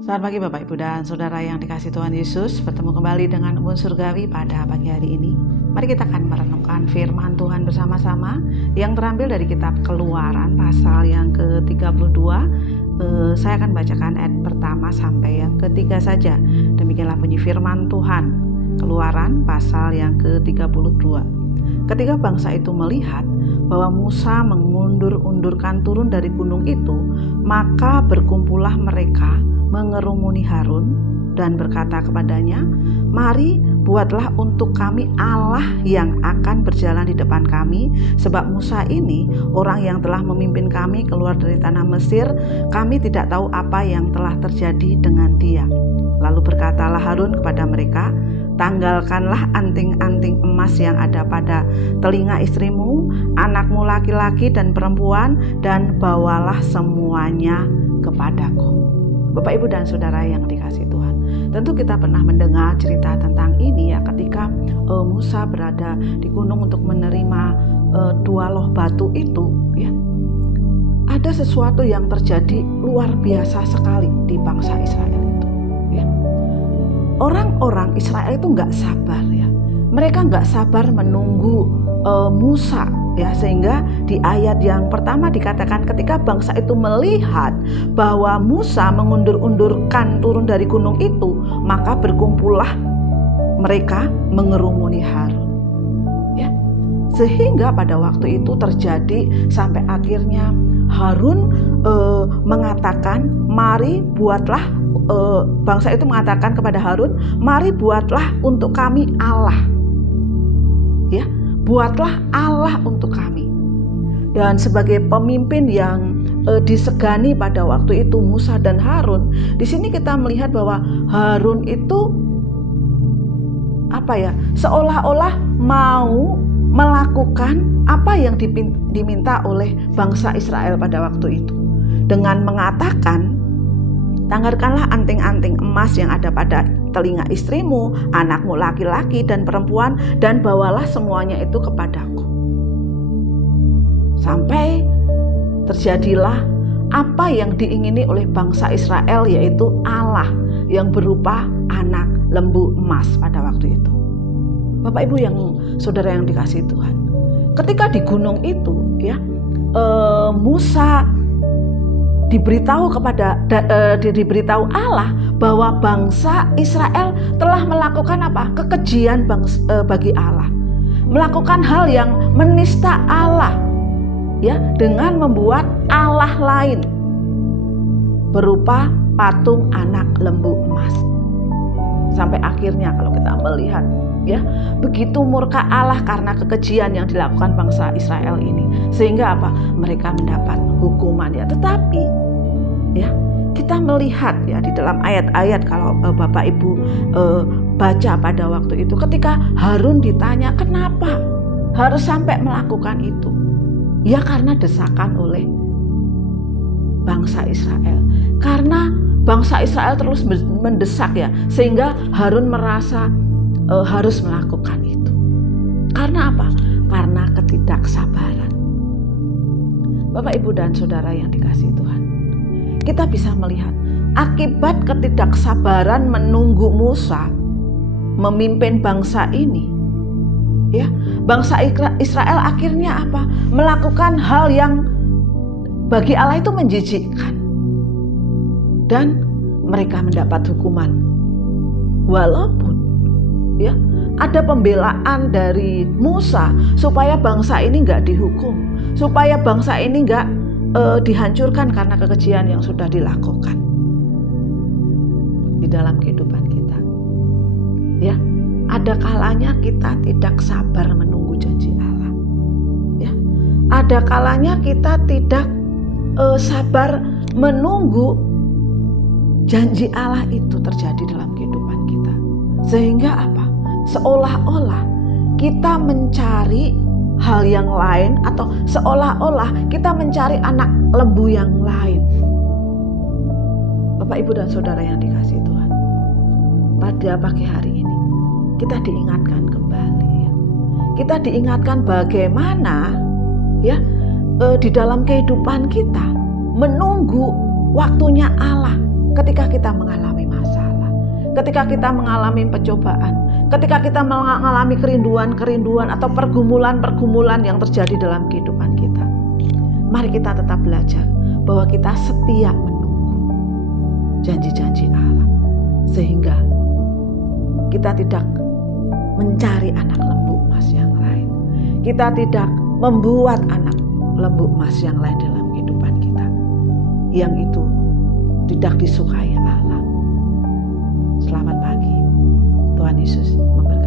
Selamat pagi Bapak Ibu dan Saudara yang dikasihi Tuhan Yesus. Bertemu kembali dengan Embun Surgawi pada pagi hari ini. Mari kita akan merenungkan firman Tuhan bersama-sama yang terambil dari kitab Keluaran pasal yang ke-32. Saya akan bacakan ayat pertama sampai yang ketiga saja. Demikianlah bunyi firman Tuhan. Keluaran pasal yang ke-32. Ketika bangsa itu melihat bahwa Musa mengundur-undurkan turun dari gunung itu, maka berkumpullah mereka mengerumuni Harun dan berkata kepadanya, "Mari buatlah untuk kami Allah yang akan berjalan di depan kami, sebab Musa ini orang yang telah memimpin kami keluar dari tanah Mesir. Kami tidak tahu apa yang telah terjadi dengan dia." Lalu berkatalah Harun kepada mereka, "Tanggalkanlah anting-anting emas yang ada pada telinga istrimu, anakmu laki-laki dan perempuan, dan bawalah semuanya kepadaku." Bapak, Ibu, dan Saudara yang dikasihi Tuhan, tentu kita pernah mendengar cerita tentang ini ya, ketika Musa berada di gunung untuk menerima dua loh batu itu ya. Ada sesuatu yang terjadi luar biasa sekali di bangsa Israel itu ya. Orang-orang Israel itu nggak sabar ya. Mereka nggak sabar menunggu Musa ya, sehingga di ayat yang pertama dikatakan ketika bangsa itu melihat bahwa Musa mengundur-undurkan turun dari gunung itu, maka berkumpullah mereka mengerumuni Harun ya. Sehingga pada waktu itu terjadi sampai akhirnya Harun mengatakan, "Mari buatlah," bangsa itu mengatakan kepada Harun, "Mari buatlah untuk kami Allah." Ya, buatlah Allah untuk kami. Dan sebagai pemimpin yang disegani pada waktu itu Musa dan Harun, di sini kita melihat bahwa Harun itu seolah-olah mau melakukan apa yang diminta oleh bangsa Israel pada waktu itu, dengan mengatakan, "Tanggalkanlah anting-anting emas yang ada pada telinga istrimu, anakmu laki-laki dan perempuan, dan bawalah semuanya itu kepadaku." Sampai terjadilah apa yang diingini oleh bangsa Israel, yaitu Allah yang berupa anak lembu emas pada waktu itu. Bapak Ibu yang Saudara yang dikasihi Tuhan, ketika di gunung itu ya, Musa diberitahu Allah bahwa bangsa Israel telah melakukan kekejian bagi Allah, melakukan hal yang menista Allah ya, dengan membuat Allah lain berupa patung anak lembu emas. Sampai akhirnya kalau kita melihat ya, begitu murka Allah karena kekejian yang dilakukan bangsa Israel ini, sehingga mereka mendapat hukuman ya. Tetapi ya, kita melihat ya di dalam ayat-ayat, kalau Bapak Ibu baca pada waktu itu, ketika Harun ditanya kenapa harus sampai melakukan itu, ya karena desakan oleh bangsa Israel. Karena bangsa Israel terus mendesak ya, sehingga Harun merasa harus melakukan itu. Karena apa? Karena ketidaksabaran. Bapak, Ibu, dan Saudara yang dikasihi Tuhan, kita bisa melihat akibat ketidaksabaran menunggu Musa memimpin bangsa ini ya, bangsa Israel akhirnya melakukan hal yang bagi Allah itu menjijikkan, dan mereka mendapat hukuman. Walaupun ya ada pembelaan dari Musa supaya bangsa ini nggak dihukum, supaya bangsa ini nggak dihancurkan karena kekejian yang sudah dilakukan di dalam kehidupan kita. Ya, ada kalanya kita tidak sabar menunggu janji Allah. Ya, ada kalanya kita tidak sabar menunggu janji Allah itu terjadi dalam kehidupan kita. Sehingga seolah-olah kita mencari hal yang lain, atau seolah-olah kita mencari anak lembu yang lain. Bapak, Ibu, dan Saudara yang dikasihi Tuhan, pada pagi hari ini kita diingatkan kembali ya. Kita diingatkan bagaimana ya di dalam kehidupan kita menunggu waktunya Allah, ketika kita mengalami masalah, ketika kita mengalami pencobaan, ketika kita mengalami kerinduan-kerinduan atau pergumulan-pergumulan yang terjadi dalam kehidupan kita. Mari kita tetap belajar bahwa kita setia menunggu janji-janji Allah, sehingga kita tidak mencari anak lembu emas yang lain. Kita tidak membuat anak lembu emas yang lain dalam kehidupan kita, yang itu tidak disukai Allah. Selamat pagi, Tuhan Yesus memberkati.